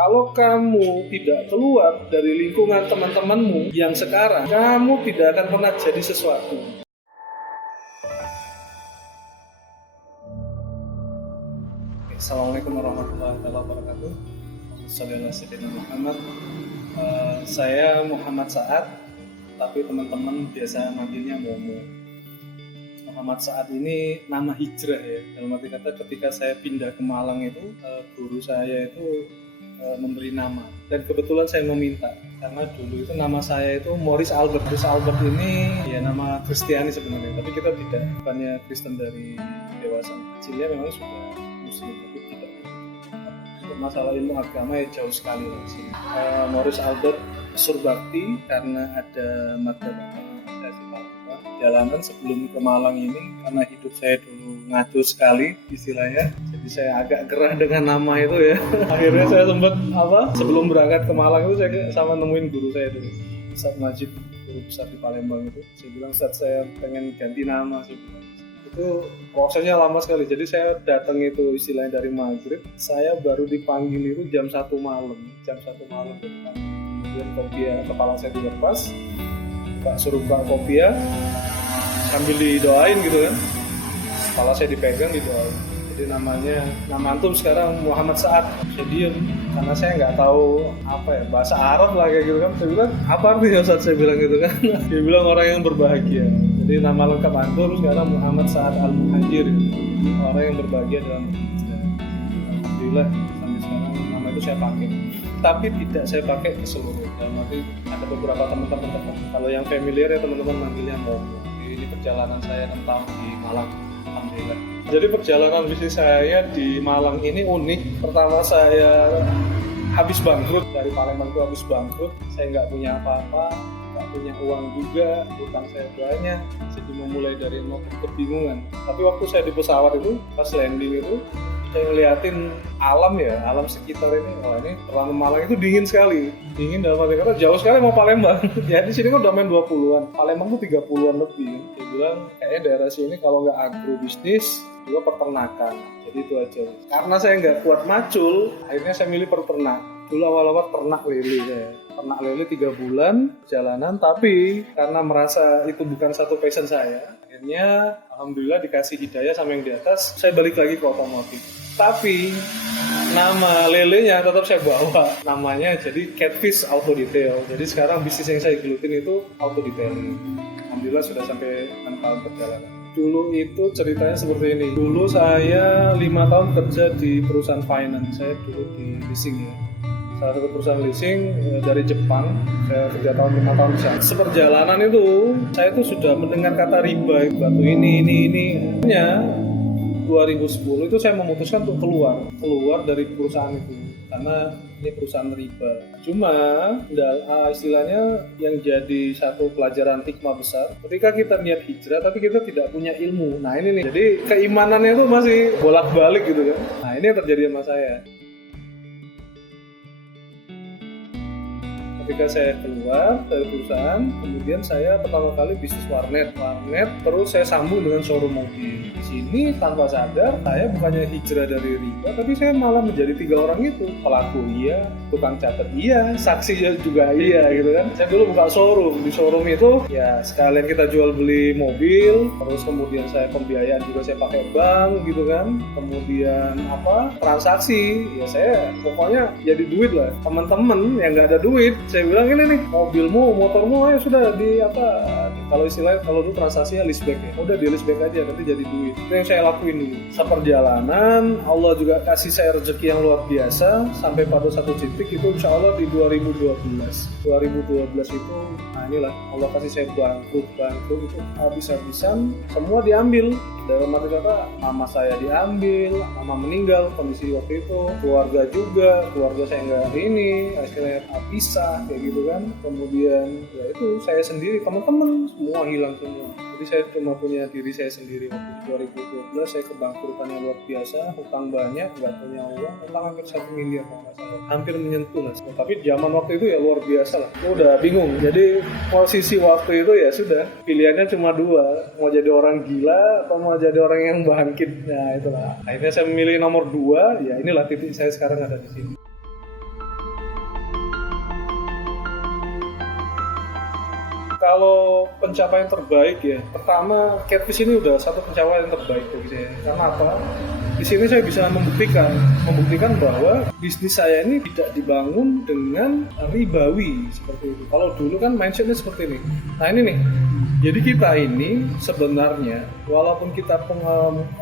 Kalau kamu tidak keluar dari lingkungan teman-temanmu yang sekarang, kamu tidak akan pernah jadi sesuatu. Assalamualaikum warahmatullahi wabarakatuh. Assalamualaikum Muhammad. Saya Muhammad Saad, tapi teman-teman biasa manggilnya Momo. Muhammad Saad ini nama hijrah ya. Dalam arti kata ketika saya pindah ke Malang itu, guru saya itu memberi nama, dan kebetulan saya meminta karena dulu itu nama saya itu Maurice Albert. Maurice Albert ini ya nama Kristiani sebenarnya, tapi kita bukannya Kristen dari dewasa, kecilnya memang sudah Muslim, tapi tidak. Masalah ilmu agama ya jauh sekali lah sini. Maurice Albert Surbakti karena ada mata saya sih jalanan sebelum ke Malang ini, karena hidup saya dulu ngaco sekali istilahnya, jadi saya agak gerah dengan nama itu ya. Akhirnya saya sempat sebelum berangkat ke Malang itu saya sama nemuin guru saya dulu, Ustaz Majid, guru besar di Palembang itu. Saya bilang, Ustaz, saya pengen ganti nama. Itu prosesnya lama sekali, jadi saya datang itu istilahnya dari maghrib, saya baru dipanggil itu jam 1 malam. Kemudian kopiah kepala saya dilepas, Pak suruh Pak kopiah sambil didoain gitu kan, kepala saya dipegang didoain. Jadi nama antum sekarang Muhammad Saad. Saya diem karena saya nggak tahu bahasa Arab lah kayak gitu kan. Saya bilang, apa artinya Ustaz? Saya bilang gitu kan. Dia bilang orang yang berbahagia. Jadi nama lengkap antum sekarang Muhammad Saad Al-Muhajir, orang yang berbahagia dalam berhijrah. Alhamdulillah sampai sekarang nama itu saya pakai, tapi tidak saya pakai keseluruhan. Dalam arti ada beberapa teman-teman kalau yang familiar ya teman-teman manggilnya Momo. Ini perjalanan saya 6 tahun di Malang, alhamdulillah. Jadi perjalanan bisnis saya di Malang ini unik. Pertama saya habis bangkrut, dari Palembang itu habis bangkrut. Saya nggak punya apa-apa, nggak punya uang juga, utang saya banyak. Jadi memulai dari nol, kebingungan. Tapi waktu saya di pesawat itu, pas landing itu, saya ngeliatin alam sekitar ini. Wah, ini terlalu Malang itu dingin sekali. Dingin dalam arti kata jauh sekali mau Palembang. Ya di sini kan udah main 20-an. Palembang tuh 30-an lebih. Dia bilang kayaknya daerah sini kalau nggak agrobisnis juga peternakan. Jadi itu aja. Karena saya nggak kuat macul, akhirnya saya milih peternak. Dulu awal-awal ternak lele saya. Ternak lele 3 bulan jalanan, tapi karena merasa itu bukan satu passion saya, akhirnya alhamdulillah dikasih hidayah sama yang di atas, saya balik lagi ke otomotif. Tapi nama lelenya tetap saya bawa, namanya jadi Catfish Auto Detail. Jadi sekarang bisnis yang saya gelutin itu auto detailing. Alhamdulillah sudah sampai 6 tahun perjalanan. Dulu itu ceritanya seperti ini. Dulu saya 5 tahun kerja di perusahaan finance. Saya dulu di leasing ya. Salah satu perusahaan leasing dari Jepang. Saya kerja 5 tahun di sana. Seperjalanan itu saya tuh sudah mendengar kata riba, batu ini. Hanya 2010 itu saya memutuskan untuk keluar dari perusahaan itu karena ini perusahaan riba. Cuma istilahnya yang jadi satu pelajaran hikmah besar, ketika kita niat hijrah tapi kita tidak punya ilmu. Nah ini nih, jadi keimanannya itu masih bolak-balik gitu kan. Nah ini yang terjadi sama saya. Ketika saya keluar dari perusahaan, kemudian saya pertama kali bisnis warnet, terus saya sambung dengan showroom mobil. Di sini tanpa sadar, saya bukannya hijrah dari riba, tapi saya malah menjadi 3 orang itu. Pelaku iya, tukang catat iya, saksi juga iya gitu kan. Saya dulu buka showroom, di showroom itu ya sekalian kita jual beli mobil, terus kemudian saya pembiayaan juga saya pakai bank gitu kan. Kemudian transaksi, ya saya pokoknya jadi duit lah. Teman-teman yang nggak ada duit, saya bilang ini nih mobilmu, motormu ya sudah kalau istilahnya kalau dulu transaksinya leaseback ya, udah di leaseback aja nanti jadi duit. Itu yang saya lakuin dulu. Seperjalanan Allah juga kasih saya rezeki yang luar biasa sampai pada satu titik itu insya Allah di 2012 itu inilah Allah kasih saya bangkrut itu habis-habisan, semua diambil. Dalam arti kata mama saya diambil, mama meninggal kondisi waktu itu, keluarga saya nggak istilahnya pisah kayak gitu kan. Kemudian ya itu saya sendiri, teman-teman semua hilang semua. Jadi saya cuma punya diri saya sendiri. Waktu 2012 saya kebangkrutan yang luar biasa, hutang banyak, nggak punya uang, hutang hampir 1 miliar kalau nggak salah, hampir menyentuh lah. Tapi zaman waktu itu ya luar biasa lah, udah bingung. Jadi posisi waktu itu ya sudah, pilihannya cuma 2, mau jadi orang gila atau mau jadi orang yang bangkit. Nah itulah, akhirnya saya memilih nomor 2. Ya inilah titik saya sekarang ada di sini. Kalau pencapaian terbaik ya, pertama Catfish ini udah satu pencapaian terbaik bagi saya. Karena apa? Di sini saya bisa membuktikan bahwa bisnis saya ini tidak dibangun dengan ribawi seperti itu. Kalau dulu kan mindsetnya seperti ini. Nah ini nih, jadi kita ini sebenarnya walaupun kita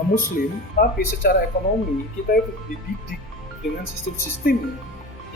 muslim, tapi secara ekonomi kita itu dididik dengan sistem-sistem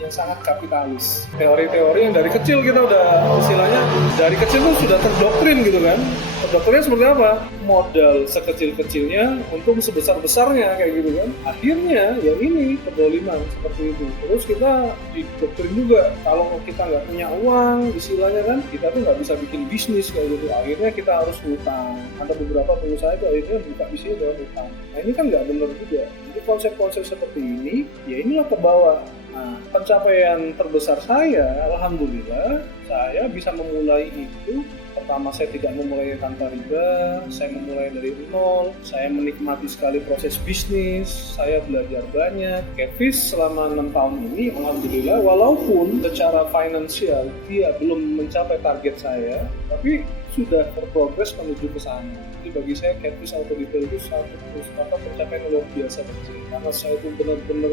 yang sangat kapitalis. Teori-teori yang dari kecil kita udah istilahnya dari kecil tuh sudah terdoktrin gitu kan. Terdoktrinnya seperti apa? Modal sekecil-kecilnya, untung sebesar-besarnya kayak gitu kan. Akhirnya ya ini kedoliman seperti itu. Terus kita didoktrin juga kalau kita nggak punya uang istilahnya kan, kita tuh nggak bisa bikin bisnis kayak gitu. Akhirnya kita harus hutang. Ada beberapa pengusaha itu akhirnya buka bisnis dengan hutang. Nah ini kan nggak benar juga. Jadi konsep-konsep seperti ini ya inilah ke bawah. Nah, pencapaian terbesar saya, alhamdulillah, saya bisa memulai itu. Pertama, saya tidak memulai tanpa riba, saya memulai dari nol, saya menikmati sekali proses bisnis, saya belajar banyak. Catfish selama 6 tahun ini, alhamdulillah, walaupun secara finansial dia belum mencapai target saya, tapi sudah berprogres menuju ke sana. Jadi bagi saya Catfish Auto Detail itu satu pencapaian luar biasa bagi saya. Karena saya itu benar-benar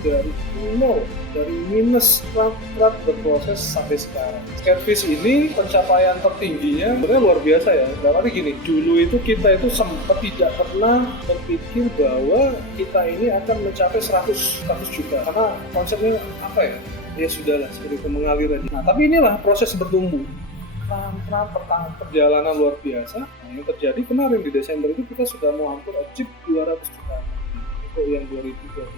dari nol, dari minus kerat berproses sampai sekarang. Catfish ini pencapaian tertingginya sebenarnya luar biasa ya. Berarti gini, dulu itu kita itu sempat tidak pernah berpikir bahwa kita ini akan mencapai 100 juta. Karena konsepnya apa ya? Ya sudahlah, seperti itu mengalir aja. Nah, tapi inilah proses bertumbuh. Pelan-pelan perjalanan luar biasa. Nah, yang terjadi kemarin di Desember itu kita sudah mau hampir achieve 200 juta untuk yang 2021.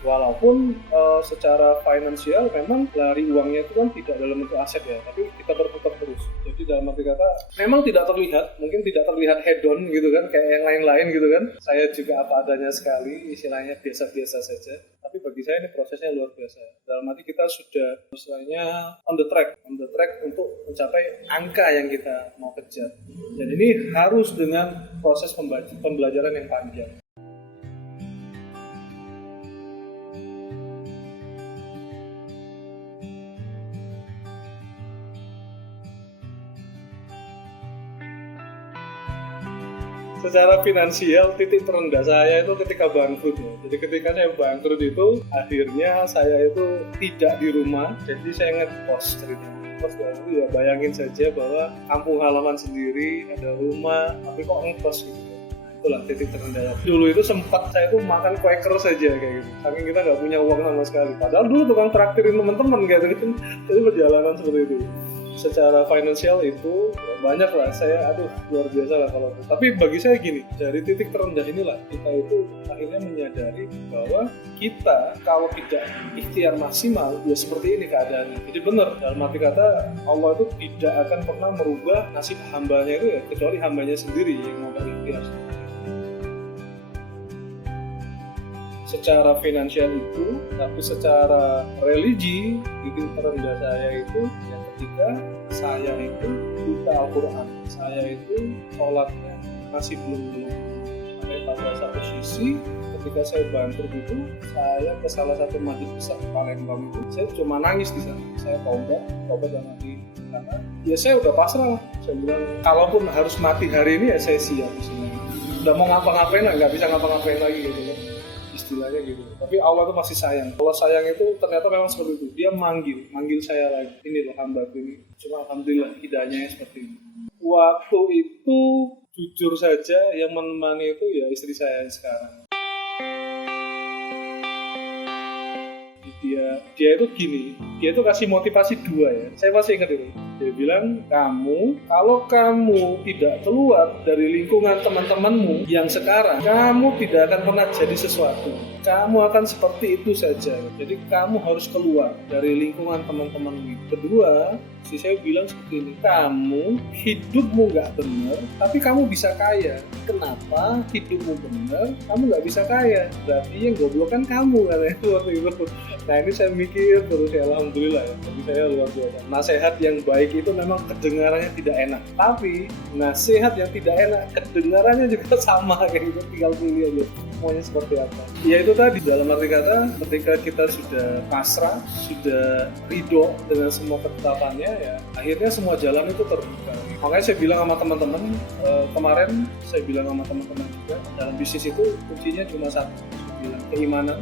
Walaupun secara finansial memang lari uangnya itu kan tidak dalam bentuk aset ya, tapi kita berputar terus. Jadi dalam arti kata memang tidak terlihat, mungkin tidak terlihat head on gitu kan, kayak yang lain-lain gitu kan. Saya juga apa adanya sekali, istilahnya biasa-biasa saja. Tapi bagi saya ini prosesnya luar biasa. Dalam arti kita sudah istilahnya on the track untuk mencapai angka yang kita mau kejar. Dan ini harus dengan proses pembelajaran yang panjang. Secara finansial titik terendah saya itu ketika bangkrut ya. Jadi ketika saya bangkrut itu akhirnya saya itu tidak di rumah, jadi saya ngekos ceritanya. Ngekos itu ya bayangin saja bahwa kampung halaman sendiri, ada rumah, tapi kok ngekos gitu. Nah, itulah titik terendah. Dulu itu sempat saya tuh makan Quaker saja kayak gitu. Saking kita nggak punya uang sama sekali. Padahal dulu tukang traktirin teman-teman kayak gitu. Jadi perjalanan seperti itu. Secara finansial itu banyak lah, saya luar biasa lah kalau itu. Tapi bagi saya gini, dari titik terendah inilah kita itu akhirnya menyadari bahwa kita kalau tidak ikhtiar maksimal ya seperti ini keadaannya. Jadi benar, dalam arti kata Allah itu tidak akan pernah merubah nasib hambanya itu ya, kecuali hambanya sendiri yang mau berikhtiar. Secara finansial itu, tapi secara religi titik terendah saya itu yang ketika saya itu buta Al-Quran, saya itu sholatnya masih belum sampai pada satu sisi ketika saya bangkrut itu saya ke salah satu majlis besar di Palembang itu saya cuma nangis di sana. Saya taubat dalam hati karena ya saya udah pasrah lah. Saya bilang kalaupun harus mati hari ini ya saya siap istilahnya. Udah mau ngapa-ngapain nggak bisa ngapa-ngapain lagi gitu kan. Istilahnya gitu. Tapi Allah tuh masih sayang. Allah sayang itu ternyata memang seperti itu. Dia manggil saya lagi. Ini loh hambaku ini. Cuma alhamdulillah hidayahnya seperti ini. Waktu itu jujur saja yang menemani itu ya istri saya yang sekarang. Dia itu gini. Dia itu kasih motivasi 2 ya. Saya masih ingat itu. Dia bilang, kalau kamu tidak keluar dari lingkungan teman-temanmu yang sekarang, kamu tidak akan pernah jadi sesuatu. Kamu akan seperti itu saja. Jadi kamu harus keluar dari lingkungan teman-temanmu. Kedua, saya bilang seperti ini, kamu hidupmu nggak benar, tapi kamu bisa kaya. Kenapa hidupmu benar, kamu nggak bisa kaya? Berarti yang goblok kan kamu katanya waktu itu. Nah ini saya mikir terus ya alhamdulillah ya. Jadi saya luar biasa. Nasihat yang baik itu memang kedengarannya tidak enak, tapi nasihat yang tidak enak kedengarannya juga sama kayak gitu, tinggal pilih aja. maunya seperti apa. Ya itu tadi, dalam arti kata ketika kita sudah pasrah, sudah ridho dengan semua ketetapannya, ya akhirnya semua jalan itu terbuka. Makanya saya bilang sama teman-teman, kemarin saya bilang sama teman-teman juga, dalam bisnis itu kuncinya cuma satu, saya bilang keimanan,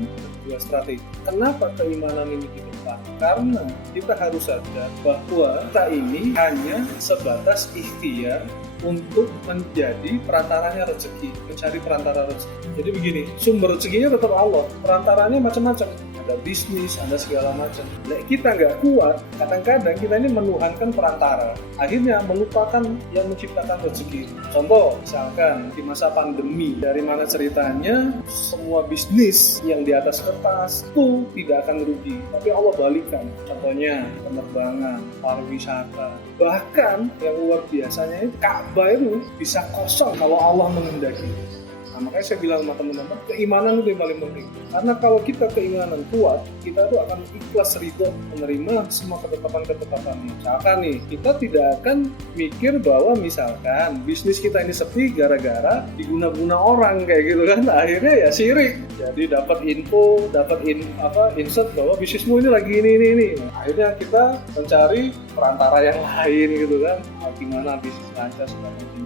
dua strategi. Kenapa keimanan ini di depan? Karena kita harus sadar bahwa kita ini hanya sebatas ikhtiar untuk menjadi perantaranya rezeki, mencari perantara rezeki. Jadi begini, sumber rezekinya tetap Allah, perantaranya macam-macam, ada bisnis, ada segala macam. Nah, kita nggak kuat, kadang-kadang kita ini menuhankan perantara, akhirnya melupakan yang menciptakan rezeki. Contoh, misalkan di masa pandemi, dari mana ceritanya semua bisnis yang di atas kertas itu tidak akan rugi, tapi Allah balikkan. Contohnya penerbangan, pariwisata, bahkan yang luar biasanya itu Ka'bah itu bisa kosong kalau Allah menghendaki. Nah, makanya saya bilang sama teman-teman, keimanan itu yang paling penting. Karena kalau kita keimanan kuat, kita tuh akan ikhlas ridho menerima semua ketetapan-ketetapan. Misalkan nih, kita tidak akan mikir bahwa misalkan bisnis kita ini sepi gara-gara diguna-guna orang kayak gitu kan. Akhirnya ya sirik. Jadi dapat info, insert bahwa bisnismu ini lagi ini. Nah, akhirnya kita mencari perantara yang lain gitu kan. Nah, gimana bisnis lancar segala macam.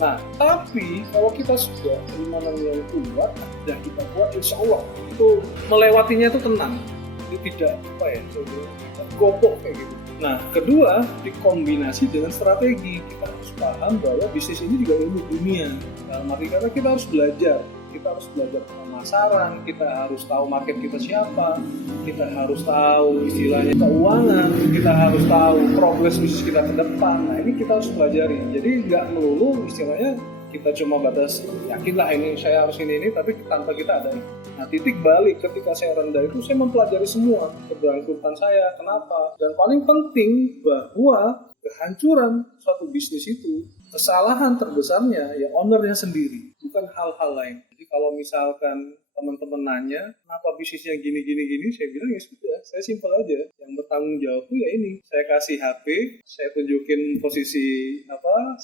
Nah, tapi kalau kita sudah keimanan yang kuat, dan kita kuat, insya Allah itu melewatinya itu tenang. Jadi tidak tidak gopok kayak gitu. Nah, kedua, dikombinasi dengan strategi. Kita harus paham bahwa bisnis ini juga ilmu dunia. Dalam arti kata kita harus belajar. Kita harus belajar pemasaran, kita harus tahu market kita siapa, kita harus tahu istilahnya keuangan, kita harus tahu progres bisnis kita ke depan. Nah, ini kita harus pelajari. Jadi nggak melulu istilahnya kita cuma batas yakinlah ini saya harus ini, tapi tanpa kita ada ini. Nah, titik balik ketika saya rendah itu saya mempelajari semua keberangkutan saya, kenapa, dan paling penting bahwa kehancuran suatu bisnis itu kesalahan terbesarnya ya ownernya sendiri, bukan hal-hal lain. Jadi kalau misalkan teman-teman nanya kenapa bisnisnya gini, saya bilang ya sudah, saya simpel aja. Yang bertanggung jawab tuh ya ini, saya kasih HP, saya tunjukin posisi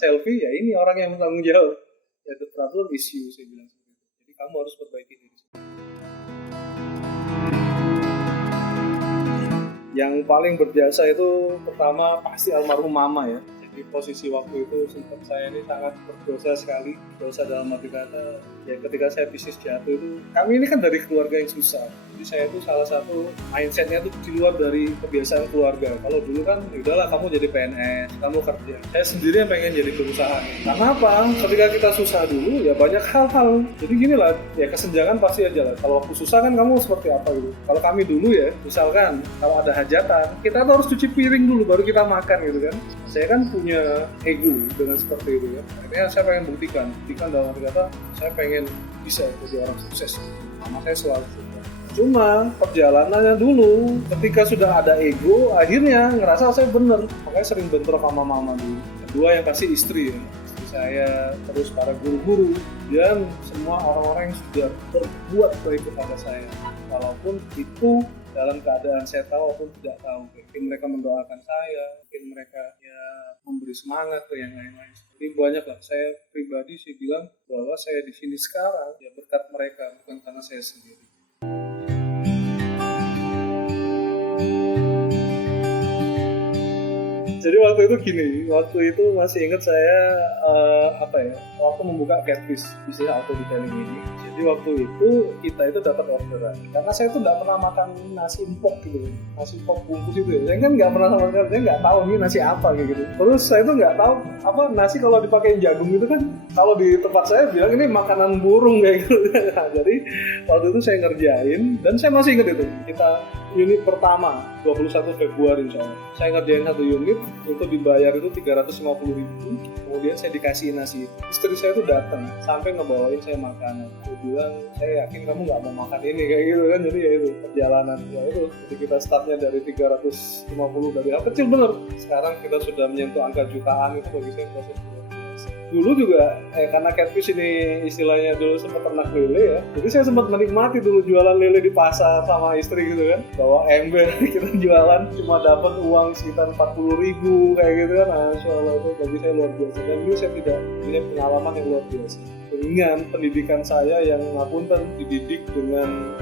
selfie, ya ini orang yang bertanggung jawab. Ya the problem is you, saya bilang seperti itu. Jadi kamu harus perbaiki diri. Yang paling berjasa itu pertama pasti almarhum mama ya. Di posisi waktu itu sempat saya ini sangat berdosa sekali. Dosa dalam arti kata ya ketika saya bisnis jatuh itu, kami ini kan dari keluarga yang susah. Jadi saya itu salah satu mindsetnya itu di luar dari kebiasaan keluarga. Kalau dulu kan yaudahlah kamu jadi PNS, kamu kerja. Saya sendiri yang pengen jadi pengusaha. Karena apa? Ketika kita susah dulu ya banyak hal-hal. Jadi gini lah, ya kesenjangan pasti aja lah. Kalau waktu susah kan kamu seperti apa gitu. Kalau kami dulu ya, misalkan kalau ada hajatan, kita tuh harus cuci piring dulu baru kita makan gitu kan. Saya kan punya ego dengan seperti itu ya. Akhirnya saya pengen buktikan dalam arti kata saya pengen bisa jadi orang sukses. Mama saya selalu sukses. Cuma perjalanannya dulu ketika sudah ada ego, akhirnya ngerasa saya bener. Makanya sering bentrok sama mama dulu. Kedua yang pasti istri ya. Istri saya, terus para guru-guru dan semua orang-orang yang sudah berbuat baik kepada saya. Walaupun itu dalam keadaan saya tahu ataupun tidak tahu, mungkin mereka mendoakan saya, mungkin mereka ya memberi semangat ke yang lain-lain. Jadi banyak lah, saya pribadi sih bilang bahwa saya di sini sekarang ya berkat mereka, bukan karena saya sendiri. Jadi waktu itu masih ingat saya waktu membuka catfish bisnis auto detailing ini. Jadi waktu itu kita itu dapat orderan. Karena saya tuh nggak pernah makan nasi empok gitu, nasi empok bungkus itu ya. Saya kan nggak pernah sama sekali, saya nggak tahu ini nasi apa gitu. Terus saya tuh nggak tahu nasi kalau dipakai jagung itu kan, kalau di tempat saya bilang ini makanan burung kayak gitu. Nah, jadi waktu itu saya ngerjain dan saya masih ingat itu kita unit pertama 21 Februari insya Allah. Saya ngerjain satu unit, itu dibayar itu 350.000. Kemudian saya dikasih nasi. Istri saya tuh datang sampai ngebawain saya makanan. Dia bilang, saya yakin kamu nggak mau makan ini kayak gitu kan. Jadi ya itu perjalanan ya itu. Jadi kita startnya dari 350 dari hal kecil bener. Sekarang kita sudah menyentuh angka jutaan, itu bagi saya proses luar biasa. dulu juga karena catfish ini istilahnya dulu sempat ternak lele ya, jadi saya sempat menikmati dulu jualan lele di pasar sama istri gitu kan, bawa ember kita jualan cuma dapat uang sekitar 40.000 kayak gitu kan. Masya Allah, itu bagi saya luar biasa, dan ini saya tidak punya pengalaman yang luar biasa dengan pendidikan saya yang ngapunten dididik dengan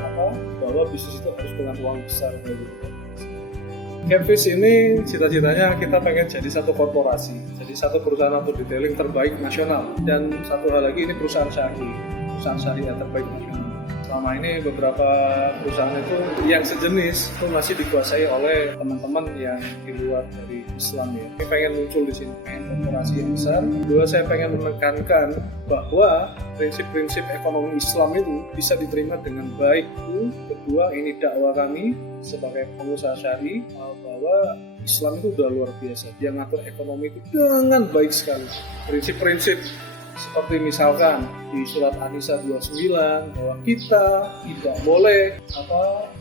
bahwa bisnis itu harus dengan uang besar kayak gitu kan. Catfish ini cita-citanya kita pengen jadi satu korporasi, jadi satu perusahaan auto detailing terbaik nasional, dan satu hal lagi ini perusahaan syariah terbaik nasional. Selama ini beberapa perusahaan itu yang sejenis itu masih dikuasai oleh teman-teman yang di luar dari Islam ya. Saya pengen muncul di sini, pengen korporasi yang besar. Kedua, saya pengen menekankan bahwa prinsip-prinsip ekonomi Islam itu bisa diterima dengan baik. Kedua, ini dakwah kami sebagai pengusaha syari bahwa Islam itu udah luar biasa. Dia ngatur ekonomi itu dengan baik sekali. Prinsip-prinsip seperti misalkan di surat An-Nisa 29 bahwa kita tidak boleh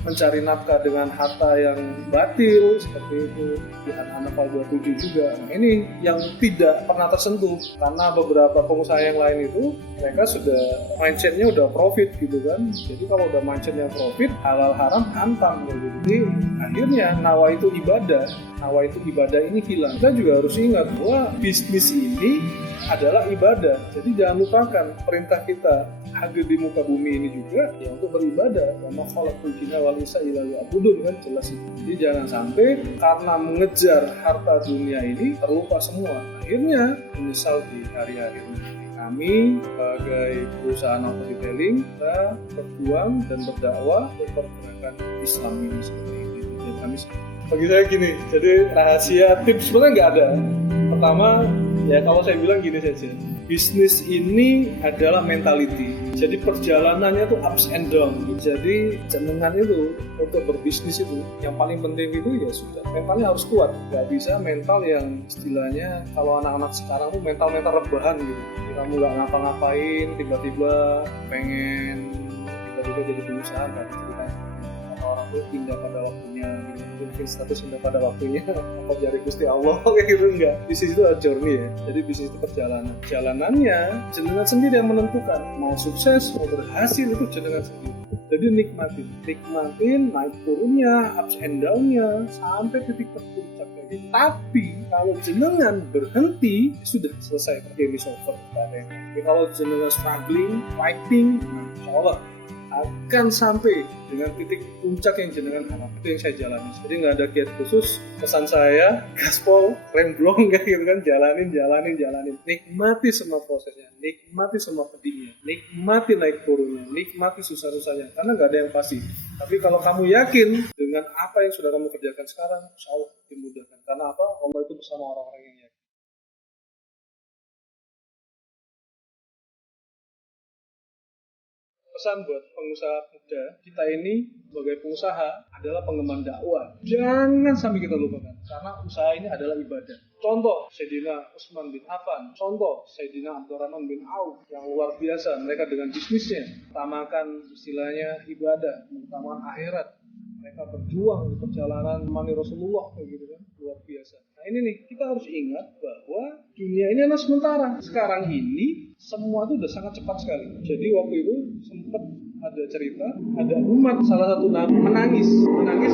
mencari nafkah dengan harta yang batil, seperti itu di An-Anfal 27 juga. Nah, ini yang tidak pernah tersentuh karena beberapa pengusaha yang lain itu mereka sudah mindsetnya udah profit gitu kan. Jadi kalau udah mindsetnya profit, halal haram hantam gitu. Jadi akhirnya nawa itu ibadah ini hilang. Kita juga harus ingat bahwa bisnis ini adalah ibadah. Jadi jangan lupakan perintah kita hadir di muka bumi ini juga ya untuk beribadah. Wa ma khalaqtul jinna wal insa illa liya'budun, kan jelas itu. Jadi jangan sampai karena mengejar harta dunia ini terlupa semua. Akhirnya menyesal di hari-hari ini. Kami sebagai perusahaan auto detailing kita berjuang dan berdakwah untuk pergerakan Islam ini seperti ini. Dan kami bagi saya gini, jadi rahasia tips sebenarnya nggak ada. Pertama, ya kalau saya bilang gini saja, bisnis ini adalah mentality. Jadi perjalanannya tuh ups and down. Jadi jenengan itu untuk berbisnis itu yang paling penting itu ya sudah mentalnya harus kuat. Gak bisa mental yang istilahnya kalau anak-anak sekarang tuh mental rebahan gitu. Jadi kamu gak ngapa-ngapain, tiba-tiba pengen jadi pengusaha kan ceritanya. Orang tuh pindah pada waktunya, mungkin status pindah pada waktunya, apa dari Gusti Allah kayak gitu. Enggak, bisnis itu journey ya. Jadi bisnis itu perjalanannya jenengan sendiri yang menentukan mau sukses mau berhasil, itu jenengan sendiri. Jadi nikmatin naik turunnya, ups and down-nya sampai titik terpuncak kayak gitu. Tapi kalau jenengan berhenti sudah selesai, game is over. Tapi kalau jenengan struggling, fighting, insya Allah akan sampai dengan titik puncak yang jenengan harap. Itu yang saya jalani. Jadi nggak ada kiat khusus. Pesan saya, gaspol, remblong kayak gitu kan, jalanin. Nikmati semua prosesnya, nikmati semua pedihnya, nikmati naik turunnya, nikmati susah-susahnya. Karena nggak ada yang pasti. Tapi kalau kamu yakin dengan apa yang sudah kamu kerjakan sekarang, insya Allah dimudahkan. Karena apa? Allah itu bersama orang-orang yang yakin. Pesan buat pengusaha muda, kita ini sebagai pengusaha adalah pengemban dakwah. Jangan sampai kita lupakan, karena usaha ini adalah ibadah. Contoh Sayyidina Utsman bin Affan, contoh Sayyidina Abdurrahman bin Auf yang luar biasa. Mereka dengan bisnisnya utamakan istilahnya ibadah, utamakan akhirat. Mereka berjuang di perjalanan menemani Rasulullah kayak gitu kan, luar biasa. Nah ini nih, kita harus ingat bahwa dunia ini adalah sementara. Sekarang ini semua itu udah sangat cepat sekali. Jadi waktu itu sempat ada cerita, ada umat salah satu nabi menangis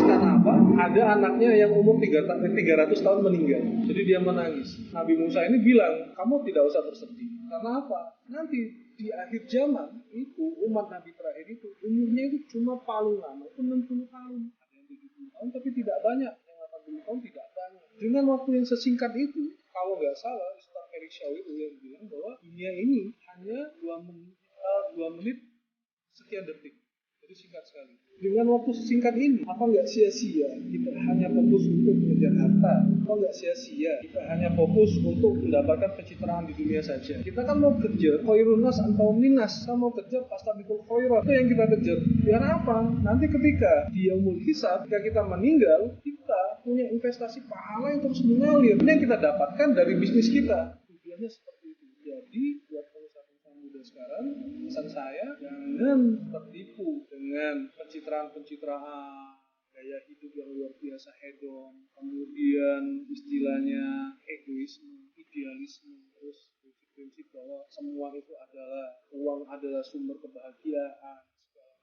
karena apa? Ada anaknya yang umur 300 tahun meninggal. Jadi dia menangis. Nabi Musa ini bilang, kamu tidak usah bersedih. Karena apa? Nanti di akhir zaman itu umat Nabi terakhir itu umurnya itu cuma paling lama itu 60 tahun. Ada yang 70 tahun tapi tidak banyak. Yang 80 tahun tidak banyak. Dengan waktu yang sesingkat itu, kalau nggak salah, Ustaz Eric Shaw itu yang bilang bahwa dunia ini hanya 2 menit sekian detik. Jadi singkat sekali. Dengan waktu singkat ini, apa nggak sia-sia kita hanya fokus untuk mengejar harta? Apa nggak sia-sia kita hanya fokus untuk mendapatkan pencitraan di dunia saja? Kita kan mau kerja khairun nas atau minas, kita mau kerja fastabiqul khairat. Itu yang kita kejar. Biar apa? Nanti ketika di yaumul hisab, ketika kita meninggal, kita punya investasi pahala yang terus mengalir. Ini yang kita dapatkan dari bisnis kita. Tujuannya seperti itu. Jadi buat pengusaha muda sekarang, pesan saya jangan tertipu dengan pencitraan gaya hidup yang luar biasa hedon, kemudian istilahnya egoisme, idealisme, terus prinsip bahwa semua itu adalah uang adalah sumber kebahagiaan,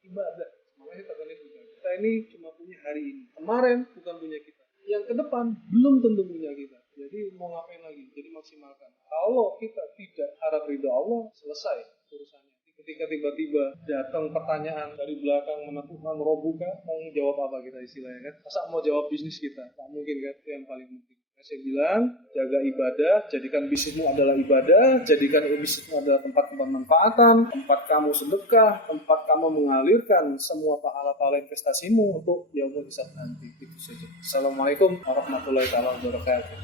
ibadah. Makanya kita kali kita ini cuma punya hari ini. Kemarin bukan punya kita. Yang ke depan belum tentu punya kita. Jadi mau ngapain lagi? Jadi maksimalkan. Kalau kita tidak harap ridho Allah, selesai urusannya. Ketika tiba-tiba datang pertanyaan dari belakang menentukan robuka, mau jawab apa kita istilahnya kan? Masa mau jawab bisnis kita? Tak mungkin kan? Itu yang paling penting. Saya bilang, jaga ibadah, jadikan bisnismu adalah ibadah, jadikan bisnismu adalah tempat pemanfaatan, tempat kamu sedekah, tempat kamu mengalirkan semua pahala-pahala investasimu untuk yaumul hisab nanti. Itu saja. Assalamualaikum warahmatullahi wabarakatuh.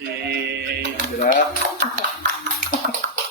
Alhamdulillah.